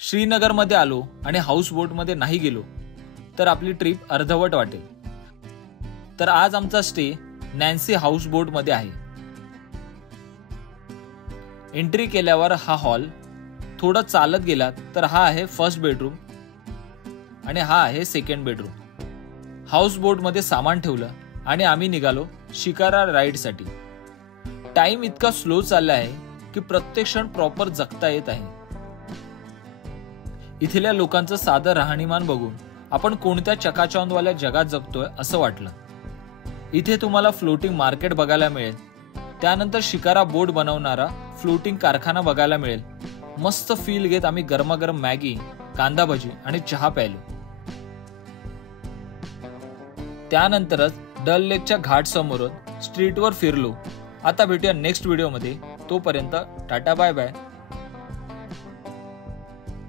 श्रीनगरमध्ये आलो आणि हाऊस बोटमध्ये नाही गेलो तर आपली ट्रिप अर्धवट वाटेल. तर आज आमचा स्टे नॅन्सी हाऊस बोटमध्ये आहे. एंट्री केल्यावर हा हॉल, थोडं चालत गेलात तर हा आहे फर्स्ट बेडरूम आणि हा आहे सेकंड बेडरूम. हाऊस बोटमध्ये सामान ठेवलं आणि आम्ही निघालो शिकारा राईडसाठी. टाइम इतका स्लो चालला आहे की प्रत्येक क्षण प्रॉपर जगता येत आहे. इथल्या लोकांचं साधं राहणीमान बघून आपण कोणत्या चकाचौंधवाल्या जगात जगतोय असं वाटलं. इथे तुम्हाला फ्लोटिंग मार्केट बघायला मिळेल, त्यानंतर शिकारा बोट बनवणारा फ्लोटिंग कारखाना बघायला मिळेल. मस्त फील घेत आम्ही गरमागरम मॅगी, कांदा भजी आणि चहा प्यायलो. त्यानंतरच डल लेकच्या घाट समोर स्ट्रीटवर फिरलो. आता भेटूया नेक्स्ट व्हिडिओमध्ये. तोपर्यंत टाटा बाय बाय.